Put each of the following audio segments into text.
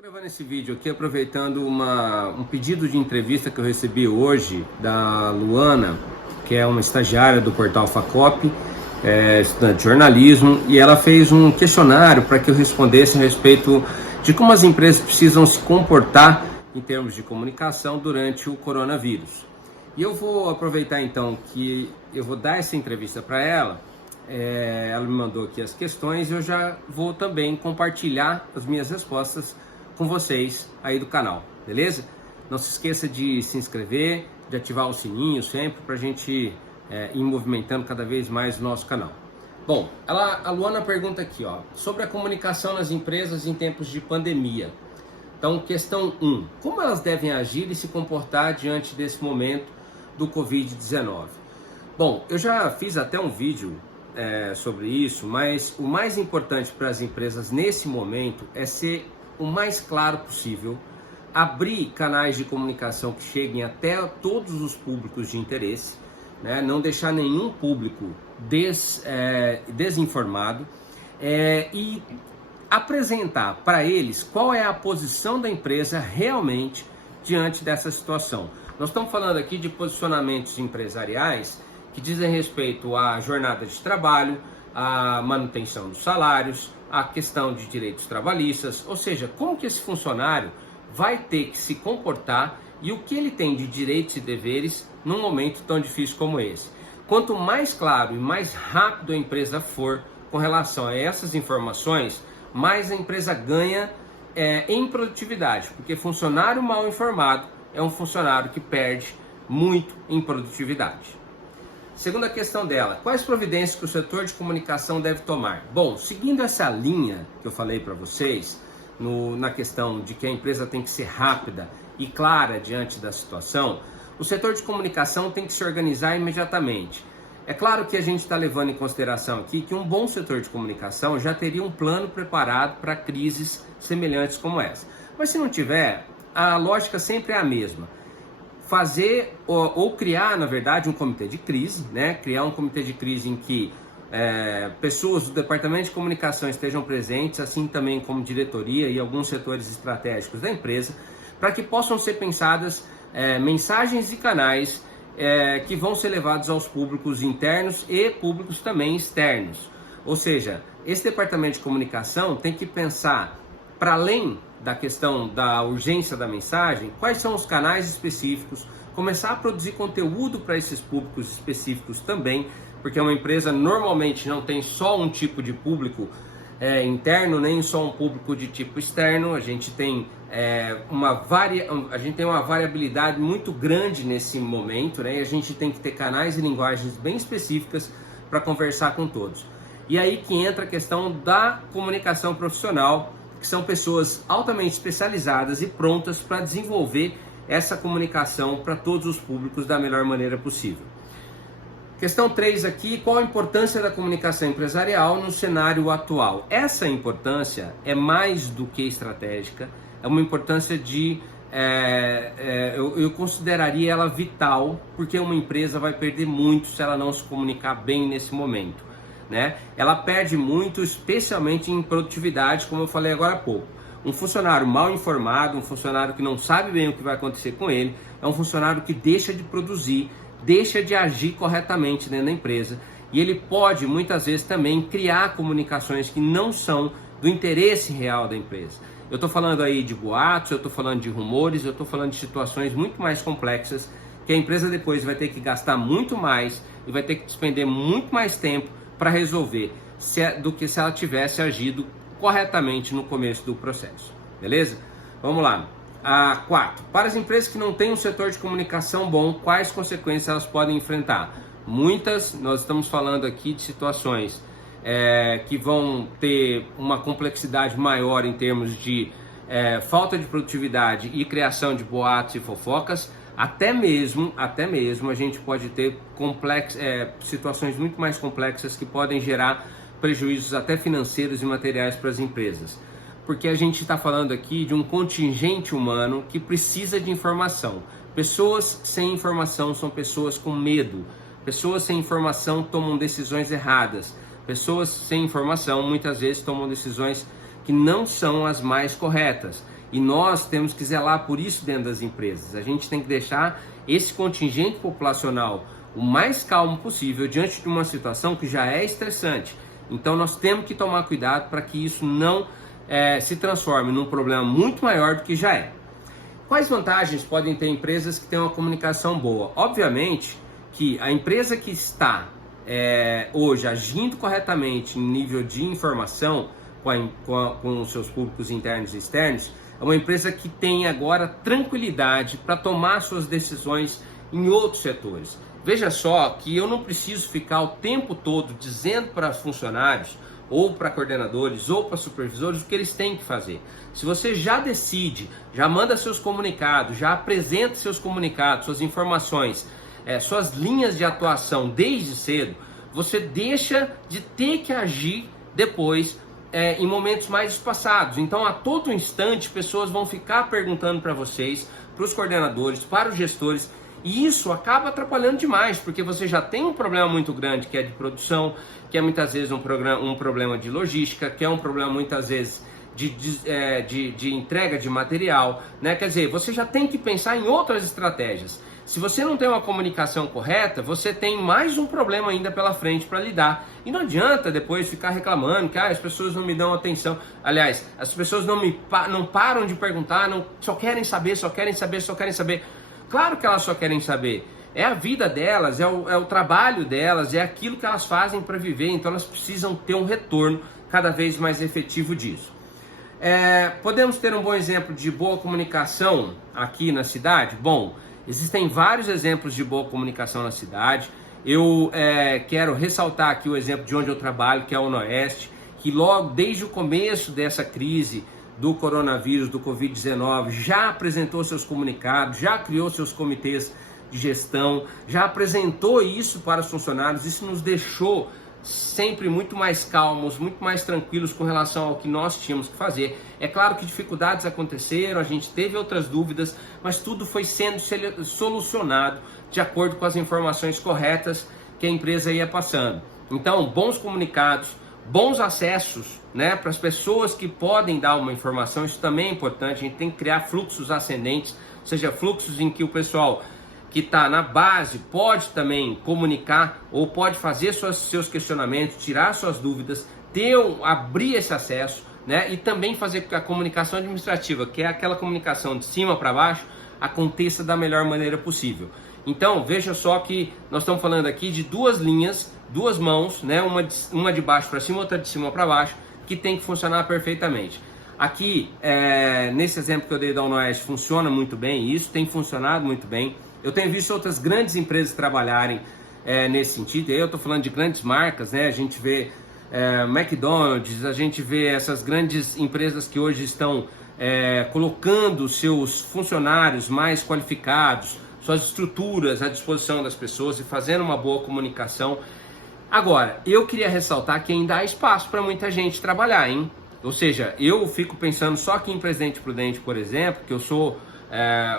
Gravando esse vídeo aqui aproveitando um pedido de entrevista que eu recebi hoje da Luana, que é uma estagiária do portal Facop, estudante de jornalismo, e ela fez um questionário para que eu respondesse a respeito de como as empresas precisam se comportar em termos de comunicação durante o coronavírus. E eu vou aproveitar então que eu vou dar essa entrevista para ela. Ela me mandou aqui as questões e eu já vou também compartilhar as minhas respostas com vocês aí do canal, beleza? Não se esqueça de se inscrever, de ativar o sininho sempre para a gente ir movimentando cada vez mais o nosso canal. Bom, a Luana pergunta aqui, ó, sobre a comunicação nas empresas em tempos de pandemia. Então, questão 1, como elas devem agir e se comportar diante desse momento do Covid-19? Bom, eu já fiz até um vídeo sobre isso, mas o mais importante para as empresas nesse momento é ser o mais claro possível, abrir canais de comunicação que cheguem até todos os públicos de interesse, né? Não deixar nenhum público desinformado e apresentar para eles qual é a posição da empresa realmente diante dessa situação. Nós estamos falando aqui de posicionamentos empresariais que dizem respeito à jornada de trabalho, à manutenção dos salários, à questão de direitos trabalhistas, ou seja, como que esse funcionário vai ter que se comportar e o que ele tem de direitos e deveres num momento tão difícil como esse. Quanto mais claro e mais rápido a empresa for com relação a essas informações, mais a empresa ganha em produtividade, porque funcionário mal informado é um funcionário que perde muito em produtividade. Segunda questão dela, quais providências que o setor de comunicação deve tomar? Bom, seguindo essa linha que eu falei para vocês, na questão de que a empresa tem que ser rápida e clara diante da situação, o setor de comunicação tem que se organizar imediatamente. É claro que a gente está levando em consideração aqui que um bom setor de comunicação já teria um plano preparado para crises semelhantes como essa. Mas se não tiver, a lógica sempre é a mesma. Fazer ou criar, na verdade, um comitê de crise, né? Criar um comitê de crise em que pessoas do departamento de comunicação estejam presentes, assim também como diretoria e alguns setores estratégicos da empresa, para que possam ser pensadas mensagens e canais que vão ser levados aos públicos internos e públicos também externos. Ou seja, esse departamento de comunicação tem que pensar, para além da questão da urgência da mensagem, quais são os canais específicos, começar a produzir conteúdo para esses públicos específicos também, porque uma empresa normalmente não tem só um tipo de público interno, nem só um público de tipo externo. A gente tem uma variabilidade muito grande nesse momento, né? E a gente tem que ter canais e linguagens bem específicas para conversar com todos. E aí que entra a questão da comunicação profissional, que são pessoas altamente especializadas e prontas para desenvolver essa comunicação para todos os públicos da melhor maneira possível. Questão 3 aqui, qual a importância da comunicação empresarial no cenário atual? Essa importância é mais do que estratégica, é uma importância eu consideraria ela vital, porque uma empresa vai perder muito se ela não se comunicar bem nesse momento. Né? Ela perde muito, especialmente em produtividade, como eu falei agora há pouco. Um funcionário mal informado, um funcionário que não sabe bem o que vai acontecer com ele, é um funcionário que deixa de produzir, deixa de agir corretamente dentro da empresa, e ele pode muitas vezes também criar comunicações que não são do interesse real da empresa. Eu estou falando aí de boatos, eu estou falando de rumores, eu estou falando de situações muito mais complexas que a empresa depois vai ter que gastar muito mais e vai ter que despender muito mais tempo para resolver do que se ela tivesse agido corretamente no começo do processo, beleza? Vamos lá. 4. Para as empresas que não têm um setor de comunicação bom, quais consequências elas podem enfrentar? Muitas. Nós estamos falando aqui de situações que vão ter uma complexidade maior em termos de falta de produtividade e criação de boatos e fofocas. Até mesmo a gente pode ter situações muito mais complexas que podem gerar prejuízos até financeiros e materiais para as empresas. Porque a gente está falando aqui de um contingente humano que precisa de informação. Pessoas sem informação são pessoas com medo. Pessoas sem informação tomam decisões erradas. Pessoas sem informação muitas vezes tomam decisões que não são as mais corretas. E nós temos que zelar por isso dentro das empresas. A gente tem que deixar esse contingente populacional o mais calmo possível diante de uma situação que já é estressante. Então nós temos que tomar cuidado para que isso não se transforme num problema muito maior do que já é. Quais vantagens podem ter empresas que têm uma comunicação boa? Obviamente que a empresa que está hoje agindo corretamente em nível de informação com os seus públicos internos e externos, é uma empresa que tem agora tranquilidade para tomar suas decisões em outros setores. Veja só que eu não preciso ficar o tempo todo dizendo para funcionários, ou para coordenadores, ou para supervisores o que eles têm que fazer. Se você já decide, já manda seus comunicados, já apresenta seus comunicados, suas informações, suas linhas de atuação desde cedo, você deixa de ter que agir depois em momentos mais espaçados. Então, a todo instante, pessoas vão ficar perguntando para vocês, para os coordenadores, para os gestores, e isso acaba atrapalhando demais, porque você já tem um problema muito grande que é de produção, que é muitas vezes um problema de logística, que é um problema muitas vezes de entrega de material, né? Quer dizer, você já tem que pensar em outras estratégias. Se você não tem uma comunicação correta, você tem mais um problema ainda pela frente para lidar. E não adianta depois ficar reclamando que as pessoas não me dão atenção. Aliás, as pessoas não param de perguntar, só querem saber. Claro que elas só querem saber. É a vida delas, é o trabalho delas, é aquilo que elas fazem para viver. Então elas precisam ter um retorno cada vez mais efetivo disso. Podemos ter um bom exemplo de boa comunicação aqui na cidade? Bom, existem vários exemplos de boa comunicação na cidade. Eu quero ressaltar aqui o exemplo de onde eu trabalho, que é o Oeste, que logo desde o começo dessa crise do coronavírus, do Covid-19, já apresentou seus comunicados, já criou seus comitês de gestão, já apresentou isso para os funcionários. Isso nos deixou sempre muito mais calmos, muito mais tranquilos com relação ao que nós tínhamos que fazer. É claro que dificuldades aconteceram, a gente teve outras dúvidas, mas tudo foi sendo solucionado de acordo com as informações corretas que a empresa ia passando. Então, bons comunicados, bons acessos, né, para as pessoas que podem dar uma informação, isso também é importante. A gente tem que criar fluxos ascendentes, ou seja, fluxos em que o pessoal que está na base pode também comunicar ou pode fazer seus questionamentos, tirar suas dúvidas, abrir esse acesso, né, e também fazer com que a comunicação administrativa, que é aquela comunicação de cima para baixo, aconteça da melhor maneira possível. Então, veja só que nós estamos falando aqui de duas linhas, duas mãos, né, uma de baixo para cima, outra de cima para baixo, que tem que funcionar perfeitamente. Aqui, nesse exemplo que eu dei da Oeste, funciona muito bem, isso tem funcionado muito bem. Eu tenho visto outras grandes empresas trabalharem nesse sentido. Eu estou falando de grandes marcas, né? A gente vê McDonald's, a gente vê essas grandes empresas que hoje estão colocando seus funcionários mais qualificados, suas estruturas à disposição das pessoas e fazendo uma boa comunicação. Agora, eu queria ressaltar que ainda há espaço para muita gente trabalhar, hein? Ou seja, eu fico pensando só aqui em Presidente Prudente, por exemplo, que eu sou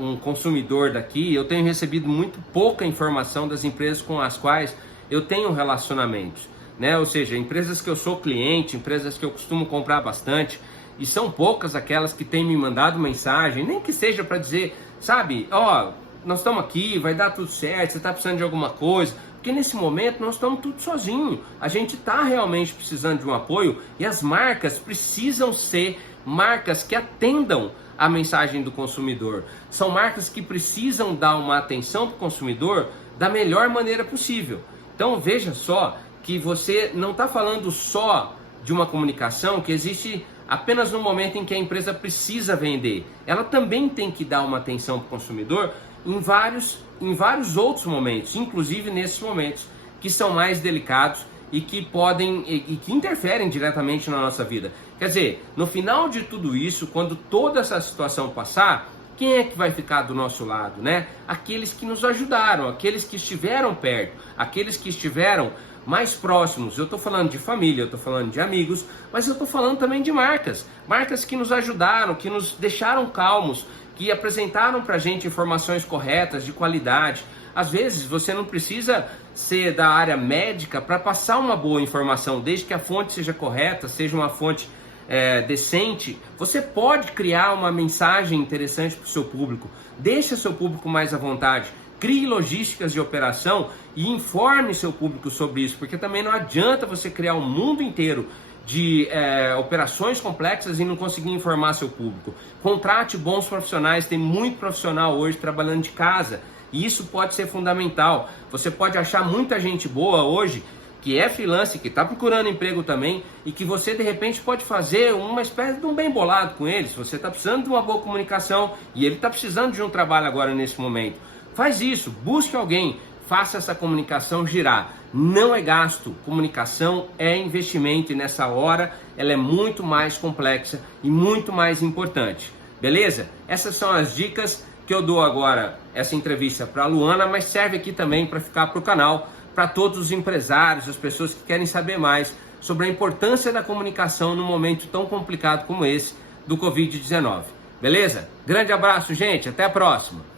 um consumidor daqui, eu tenho recebido muito pouca informação das empresas com as quais eu tenho relacionamentos, né? Ou seja, empresas que eu sou cliente, empresas que eu costumo comprar bastante, e são poucas aquelas que têm me mandado mensagem, nem que seja para dizer, sabe, nós estamos aqui, vai dar tudo certo, você está precisando de alguma coisa. Porque nesse momento nós estamos tudo sozinhos, a gente está realmente precisando de um apoio e as marcas precisam ser marcas que atendam a mensagem do consumidor. São marcas que precisam dar uma atenção para o consumidor da melhor maneira possível. Então veja só que você não está falando só de uma comunicação que existe apenas no momento em que a empresa precisa vender. Ela também tem que dar uma atenção para o consumidor em vários outros momentos, inclusive nesses momentos que são mais delicados e que que interferem diretamente na nossa vida. Quer dizer, no final de tudo isso, quando toda essa situação passar, quem é que vai ficar do nosso lado, né? Aqueles que nos ajudaram, aqueles que estiveram perto, aqueles que estiveram mais próximos. Eu estou falando de família, eu estou falando de amigos, mas eu estou falando também de marcas que nos ajudaram, que nos deixaram calmos, que apresentaram para a gente informações corretas, de qualidade. Às vezes você não precisa ser da área médica para passar uma boa informação, desde que a fonte seja correta, seja uma fonte decente, você pode criar uma mensagem interessante para o seu público. Deixe seu público mais à vontade. Crie logísticas de operação e informe seu público sobre isso, porque também não adianta você criar um mundo inteiro de operações complexas e não conseguir informar seu público. Contrate bons profissionais, tem muito profissional hoje trabalhando de casa e isso pode ser fundamental. Você pode achar muita gente boa hoje que é freelance, que está procurando emprego também e que você de repente pode fazer uma espécie de um bem bolado com eles. Você está precisando de uma boa comunicação e ele está precisando de um trabalho agora nesse momento. Faz isso, busque alguém, faça essa comunicação girar. Não é gasto, comunicação é investimento e nessa hora ela é muito mais complexa e muito mais importante. Beleza? Essas são as dicas que eu dou agora, essa entrevista para a Luana, mas serve aqui também para ficar para o canal, para todos os empresários, as pessoas que querem saber mais sobre a importância da comunicação num momento tão complicado como esse do Covid-19. Beleza? Grande abraço, gente. Até a próxima.